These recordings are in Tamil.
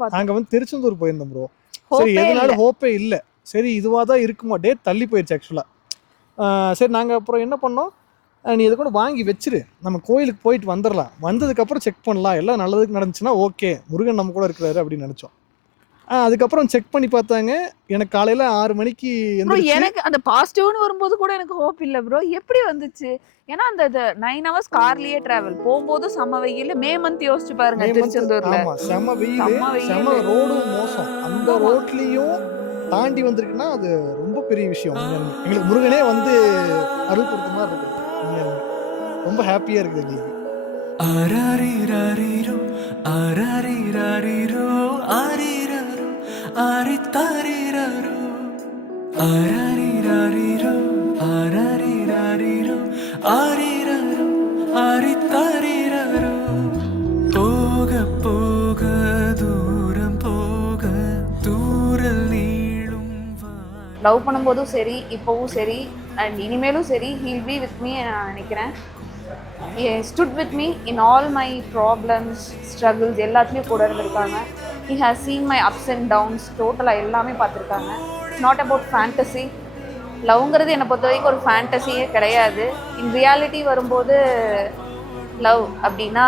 பார்த்தேன். நாங்க வந்து திருச்செந்தூர் போயிருந்தோம் ப்ரோ. சரி எதனால ஹோப்பே இல்ல. சரி இதுவா தான் இருக்குமோ, டேட் தள்ளி போயிடுச்சு ஆக்சுவலா. சரி நாங்க அப்புறம் என்ன பண்ணோம், நீ இதை கூட வாங்கி வச்சிரு, நம்ம கோயிலுக்கு போயிட்டு வந்துடலாம், வந்ததுக்கப்புறம் செக் பண்ணலாம், எல்லாம் நல்லதுக்கு நடந்துச்சுன்னா ஓகே, முருகன் நம்ம கூட இருக்கிறாரு அப்படின்னு நினச்சோம். அதுக்கப்புறம் செக் பண்ணி பார்த்தாங்க, எனக்கு காலையில் 6 மணிக்கு எந்திரிச்சு. எனக்கு அந்த பாசிட்டிவ்னு வரும்போது கூட எனக்கு ஹோப் இல்லை ப்ரோ. எப்படி வந்துச்சு? ஏன்னா அந்த 9 hours கார்லயே டிராவல், போகும்போது செம வெயில். மே மந்த் யோசிச்சு பாருங்க திருச்செந்தூர்ல. ஆமா செம வெயில், செம ரோடும் மோசம். அந்த ரோட்லயும் தாண்டி வந்திருக்குன்னா அது ரொம்ப பெரிய விஷயம். எங்களுக்கு முருகனே வந்து அருள் கொடுத்த மாதிரி இருக்கு. ரொம்ப ஹாப்பியா இருக்குது எங்களுக்கு. ஆராரிராரிரோ ஆராரிராரிரோ ஆரிராரோ ஆரித்தாரிராரோ ஆராரிராரிரோ ஆராரிராரிரோ ஆரிராரோ ஆரித்தாரிராரோ போக போக தூரம் போக தூரல் நீளும். லவ் பண்ணும்போதும் சரி, இப்போவும் சரி, அண்ட் இனிமேலும் சரி, ஹீல் பி வித் மீ நான் நினைக்கிறேன். He stood with me in all my problems, struggles, எல்லாத்துலேயும் கூட இருந்திருக்காங்க. He has seen my ups and downs, டோட்டலாக எல்லாமே பார்த்துருக்காங்க. It's not about fantasy. லவ்ங்கிறது என்னை பொறுத்த வரைக்கும் ஒரு ஃபேண்டசியே கிடையாது. இன் ரியாலிட்டி வரும்போது லவ் அப்படின்னா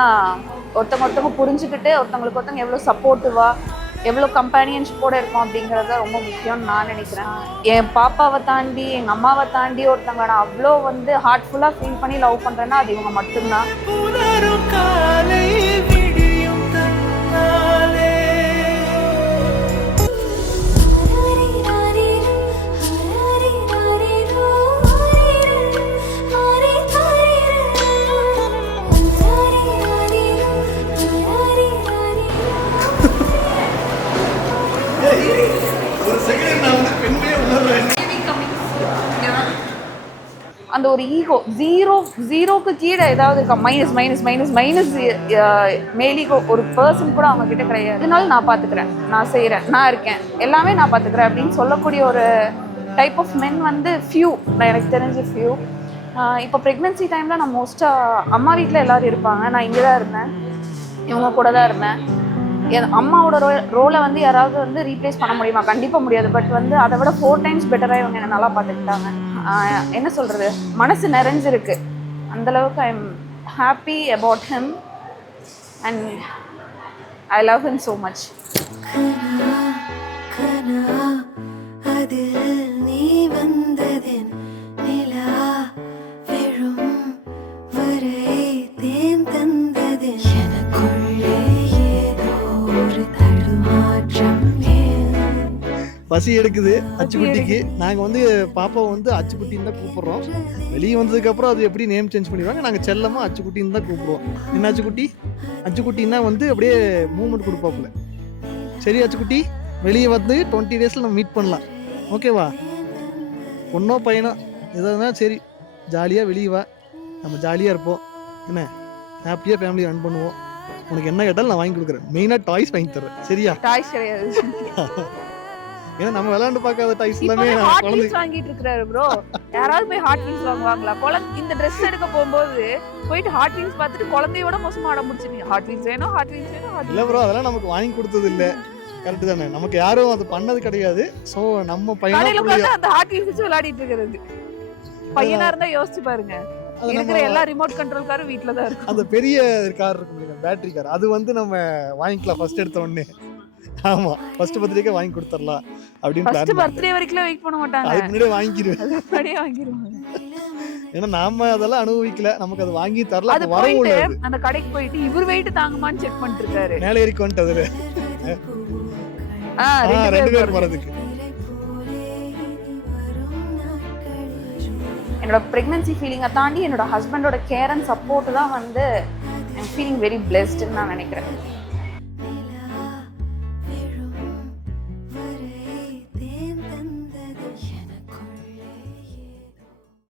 ஒருத்தவங்க புரிஞ்சுக்கிட்டு ஒருத்தவங்களுக்கு ஒருத்தவங்க எவ்வளோ சப்போர்ட்டிவாக, எவ்வளோ கம்பேனியன்ஷிப்போடு இருக்கும் அப்படிங்கிறத ரொம்ப முக்கியம்னு நான் நினைக்கிறேன். என் பாப்பாவை தாண்டி, எங்கள் அம்மாவை தாண்டி ஒருத்தவங்க நான் அவ்வளோ வந்து ஹார்ட்ஃபுல்லாக ஃபீல் பண்ணி லவ் பண்ணுறேன்னா அது இவங்க மட்டும்தான். அந்த ஒரு ஈகோ ஜீரோக்கு கீழே ஏதாவது இருக்கா, மைனஸ் மைனஸ் மைனஸ் மைனஸ் மேலிகோ ஒரு பர்சன் கூட அவங்க கிட்ட கிடையாது. இதனால நான் பார்த்துக்கிறேன், நான் செய்கிறேன், நான் இருக்கேன், எல்லாமே நான் பார்த்துக்கிறேன் அப்படின்னு சொல்லக்கூடிய ஒரு டைப் ஆஃப் மென் வந்து ஃபியூ, எனக்கு தெரிஞ்ச ஃபியூ. இப்போ ப்ரெக்னென்சி டைமில் நான் மோஸ்ட்டாக அம்மா வீட்டில் எல்லோரும் இருப்பாங்க, நான் இங்கே தான் இருந்தேன், இவங்க கூட தான் இருந்தேன். என் அம்மாவோட ரோலை வந்து யாராவது வந்து ரீப்ளேஸ் பண்ண முடியுமா? கண்டிப்பாக முடியாது. பட் வந்து அதை விட 4 times பெட்டராக இவங்க என்னை நல்லா பார்த்துக்கிட்டாங்க. என்ன சொல்கிறது, மனசு நிறைஞ்சிருக்கு அந்தளவுக்கு. I am happy about him and I love him so much. பசி எடுக்குது அச்சுக்குட்டிக்கு. நாங்கள் வந்து பாப்பாவை வந்து அச்சுக்குட்டின்னு தான் கூப்பிட்றோம். வெளியே வந்ததுக்கப்புறம் அது எப்படி நேம் சேஞ்ச் பண்ணிடுவாங்க, நாங்கள் செல்லமாக அச்சுக்குட்டின்னு தான் கூப்பிடுவோம். என்ன அச்சுக்குட்டி? அச்சுக்குட்டின்னா வந்து அப்படியே மூமெண்ட் கொடுப்பாப்புல. சரி அச்சுக்குட்டி, வெளியே வந்து 20 days நம்ம மீட் பண்ணலாம், ஓகேவா? பொண்ணோ பையனோ எதாவது சரி, ஜாலியாக வெளியே வா, நம்ம ஜாலியாக இருப்போம், என்ன ஹாப்பியாக ஃபேமிலி ரன் பண்ணுவோம். உனக்கு என்ன கேட்டாலும் நான் வாங்கி கொடுக்குறேன், மெயினாக டாய்ஸ் வாங்கி தர்றேன், சரியா? டாய்ஸ் கிடையாது, ஏன்னா நம்ம விளையாண்டு பார்க்காத டாய்ஸ் எல்லாமே குழந்தைக்கு வாங்கிட்டு இருக்காரு ப்ரோ. யாராவது போய் ஹாட் வீல்ஸ் வாங்குவாங்களா? இந்த ட்ரெஸ் எடுக்க போகும்போது போயிட்டு ஹாட் வீல்ஸ் பார்த்துட்டு குழந்தையோட மோசமா ஆட முடிச்சிருக்கீங்க. ஹாட் வீல்ஸ் வேணும், ஹாட் வீல்ஸ் வேணும். இல்ல ப்ரோ, அதெல்லாம் நமக்கு வாங்கி கொடுத்தது இல்ல. கரெக்ட் தானே, நமக்கு யாரும் அது பண்ணது கிடையாது. சோ நம்ம பையனா அந்த ஹாட் வீல்ஸ் வச்சு விளையாடிட்டு இருக்கிறது. பையனா இருந்தா யோசிச்சு பாருங்க, இருக்கிற எல்லா ரிமோட் கண்ட்ரோல் காரும் வீட்ல தான் இருக்கு. அந்த பெரிய கார் இருக்கு, பேட்டரி கார், அது வந்து நம்ம வாங்கிக்கலாம் ஃபர்ஸ்ட் எடுத்த உடனே. ஆமா, ஃபர்ஸ்ட் பர்த்டேக்கே வாங்கி கொடுத்துறலாம் அப்படின்னு பிளான். ஃபர்ஸ்ட் பர்த்டே வரைக்கும் வெயிட் பண்ண மாட்டாங்க, அதுக்கு முன்னாடியே வாங்கிடுவாங்க. ஏன்னா நாம அதெல்லாம் அனுபவிக்கல, நமக்கு அது வாங்கி தரல. அது வரவும் இல்ல. அந்த கடைக்கு போயிட்டு இவர் வெயிட் தாங்குமான்னு செக் பண்ணிட்டு இருக்காரு. மேலே ஏறி வந்துட்டதுல 2 பேர் போறதுக்கு. என்னோட பிரெக்னன்சி ஃபீலிங்கை தாண்டி என்னோட ஹஸ்பண்டோட கேர் அண்ட் சப்போர்ட் தான் வந்து ஐ எம் ஃபீலிங் வெரி பிளெஸ்ட்னு நான் நினைக்கிறேன்.